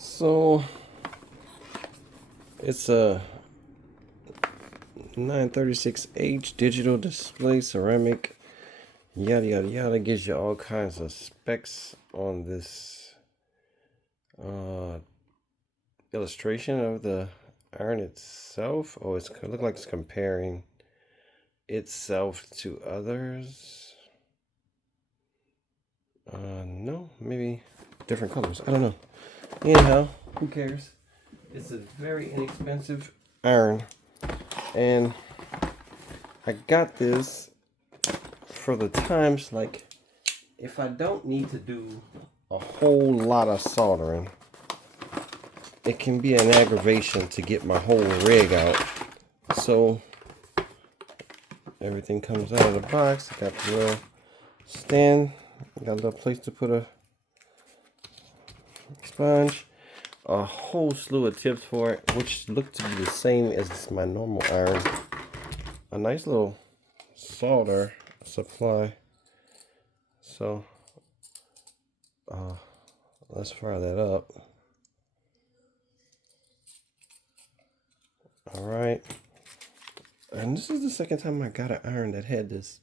So it's a 936H digital display ceramic, yada yada yada. Gives you all kinds of specs on this illustration of the iron itself. Oh, it looks like it's comparing itself to others. No, maybe different colors. I don't know. Anyhow, who cares? It's a very inexpensive iron, and I got this for the times like if I don't need to do a whole lot of soldering, it can be an aggravation to get my whole rig out. So everything comes out of the box. I got the little stand, got a little place to put a sponge, a whole slew of tips for it, which look to be the same as my normal iron. A nice little solder supply. So let's fire that up. All right, and this is the second time I got an iron that had this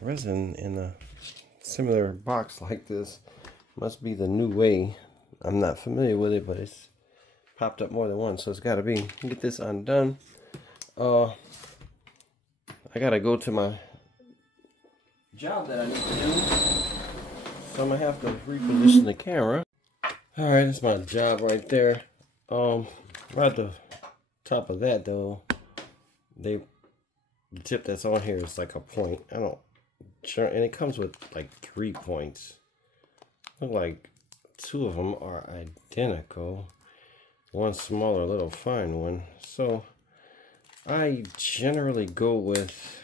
resin in a similar box like this. Must be the new way. I'm not familiar with it, but it's popped up more than once, so it's got to be. Get this undone. I gotta go to my job that I need to do, so I'm gonna have to reposition the camera. All right, that's my job right there. Right at the top of that though, the tip that's on here is like a point. I don't sure, and it comes with like 3 points. Look like 2 of them are identical. One smaller, little fine one. So I generally go with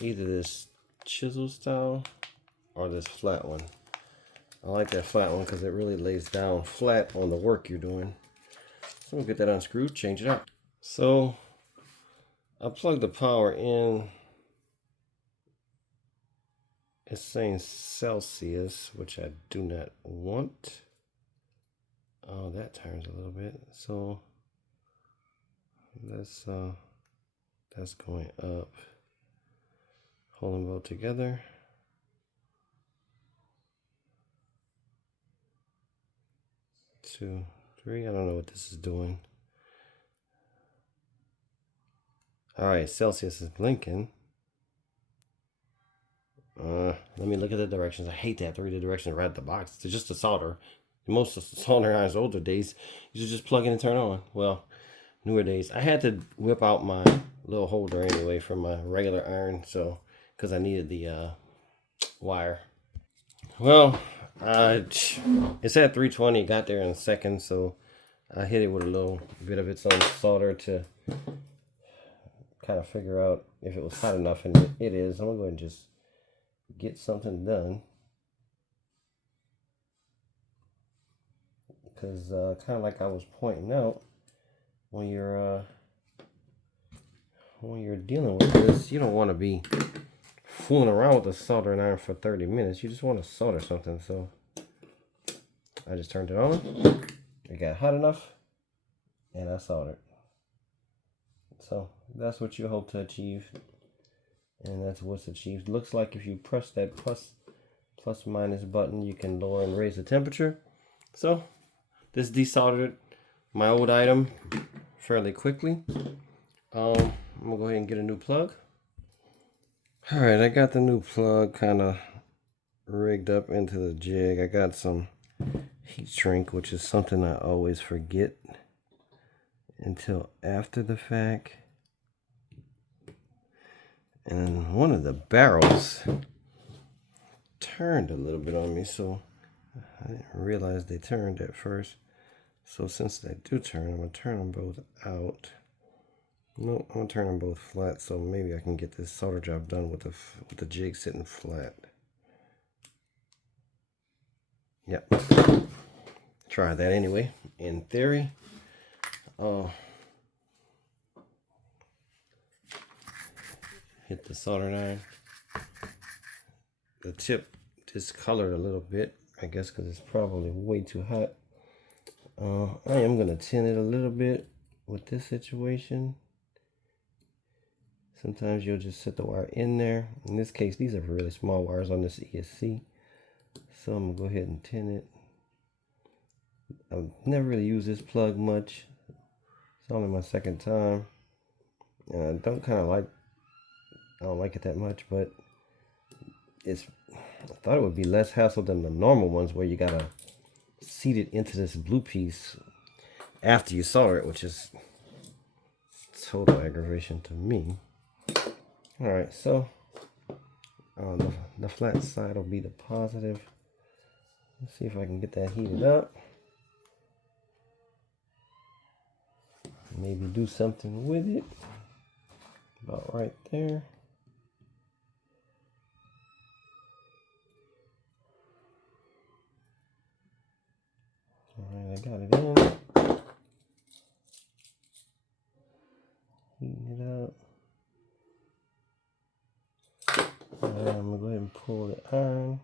either this chisel style or this flat one. I like that flat one because it really lays down flat on the work you're doing. So we'll get that unscrewed, change it out. So I plug the power in. It's saying Celsius, which I do not want. Oh, that turns a little bit. So that's going up. Hold them both together. Two, three. I don't know what this is doing. All right, Celsius is blinking. Let me look at the directions. I hate to have to read the directions right at the box. It's just a solder. Most soldering irons older days, you just plug in and turn on. Well, newer days, I had to whip out my little holder anyway from my regular iron, so because I needed the wire. Well, it's at 320. It got there in a second, so I hit it with a little bit of its own solder to kind of figure out if it was hot enough, and it is. I'm gonna go ahead and just get something done, because kind of like I was pointing out, when you're dealing with this, you don't want to be fooling around with a soldering iron for 30 minutes. You just want to solder something. So I just turned it on. It got hot enough, and I soldered. So that's what you hope to achieve, and that's what's achieved. Looks like if you press that plus minus button, you can lower and raise the temperature. So this desoldered my old item fairly quickly. I'm gonna go ahead and get a new plug. All right, I got the new plug kind of rigged up into the jig. I got some heat shrink, which is something I always forget until after the fact. And one of the barrels turned a little bit on me, so I didn't realize they turned at first. So since they do turn, I'm gonna turn them both out. No, I'm gonna turn them both flat, so maybe I can get this solder job done with the jig sitting flat. Yep. Try that anyway. In theory, hit the soldering iron. The tip discolored a little bit. I guess because it's probably way too hot. I am going to tin it a little bit with this situation. Sometimes you'll just set the wire in there. In this case, these are really small wires on this ESC. So I'm going to go ahead and tin it. I've never really used this plug much. It's only my second time. And I don't like it that much, but I thought it would be less hassle than the normal ones where you gotta seat it into this blue piece after you solder it, which is total aggravation to me. All right, so the flat side will be the positive. Let's see if I can get that heated up. Maybe do something with it. About right there. All right, I got it in. Heating it up. All right, I'm gonna go ahead and pull the iron.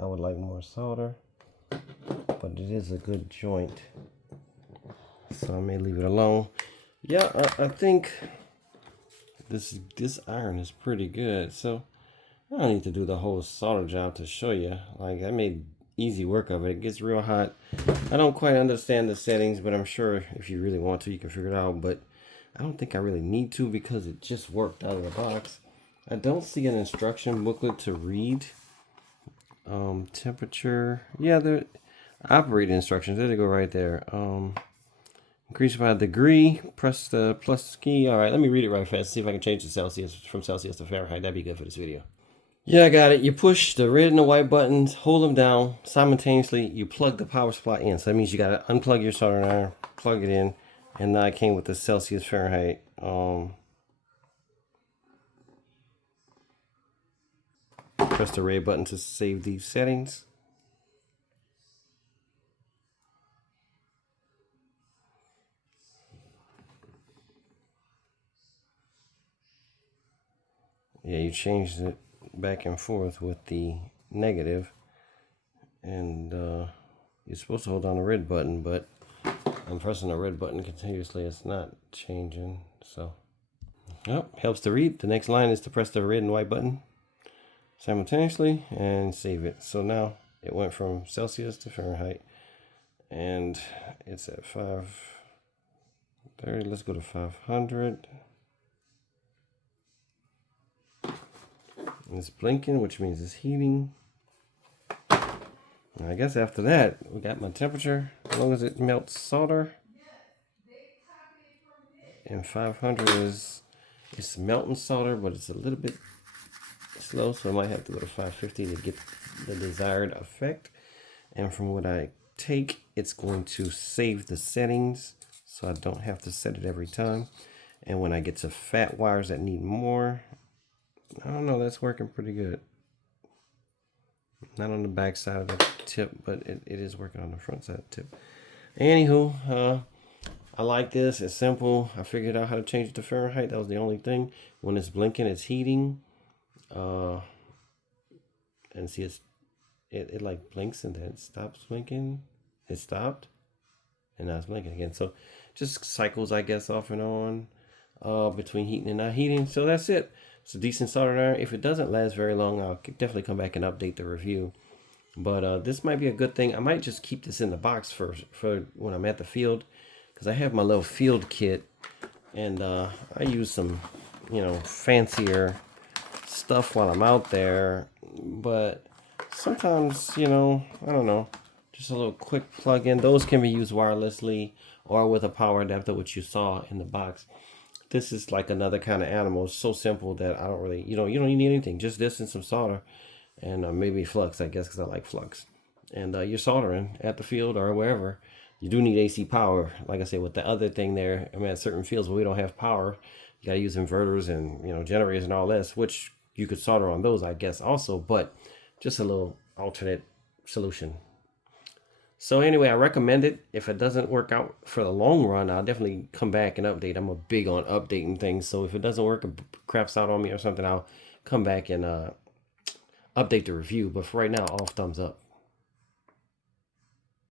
I would like more solder, but it is a good joint, so I may leave it alone. Yeah, I think this iron is pretty good, so I don't need to do the whole solder job to show you. Like, I made easy work of it. It gets real hot. I don't quite understand the settings, but I'm sure if you really want to, you can figure it out. But I don't think I really need to because it just worked out of the box. I don't see an instruction booklet to read. Temperature. Yeah, the operating instructions. There they go right there. Increase by a degree. Press the plus key. All right, let me read it right fast. See if I can change the Celsius from Celsius to Fahrenheit. That'd be good for this video. Yeah, I got it. You push the red and the white buttons, hold them down. Simultaneously, you plug the power supply in. So that means you got to unplug your soldering iron, plug it in, and now I came with the Celsius Fahrenheit. Press the red button to save these settings. Yeah, you changed it back and forth with the negative, and you're supposed to hold down the red button, but I'm pressing the red button continuously. It's not changing, so. Oh, helps to read. The next line is to press the red and white button simultaneously and save it. So now it went from Celsius to Fahrenheit, and it's at 530. Let's go to 500. And it's blinking, which means it's heating. And I guess after that, we got my temperature, as long as it melts solder. And 500 is, it's melting solder, but it's a little bit slow, so I might have to go to 550 to get the desired effect. And from what I take, it's going to save the settings, so I don't have to set it every time. And when I get to fat wires that need more, I don't know, that's working pretty good. Not on the back side of the tip, but it is working on the front side of the tip. Anywho, I like this. It's simple. I figured out how to change it to Fahrenheit. That was the only thing. When it's blinking, it's heating. And see, it like blinks and then it stops blinking. It stopped, and now it's blinking again. So just cycles, I guess, off and on between heating and not heating. So that's it. It's a decent soldering iron. If it doesn't last very long, I'll definitely come back and update the review. But this might be a good thing. I might just keep this in the box for when I'm at the field, because I have my little field kit, and I use some, fancier stuff while I'm out there. But sometimes, I don't know, just a little quick plug-in. Those can be used wirelessly or with a power adapter, which you saw in the box. This is like another kind of animal. It's so simple that I don't really, you don't need anything. Just this and some solder, and maybe flux, I guess, because I like flux. And you're soldering at the field or wherever. You do need AC power. Like I said, with the other thing there, I mean, at certain fields where we don't have power, you got to use inverters and, generators and all this, which you could solder on those, I guess, also. But just a little alternate solution. So anyway, I recommend it. If it doesn't work out for the long run, I'll definitely come back and update. I'm a big on updating things. So if it doesn't work, it craps out on me or something, I'll come back and update the review. But for right now, all thumbs up.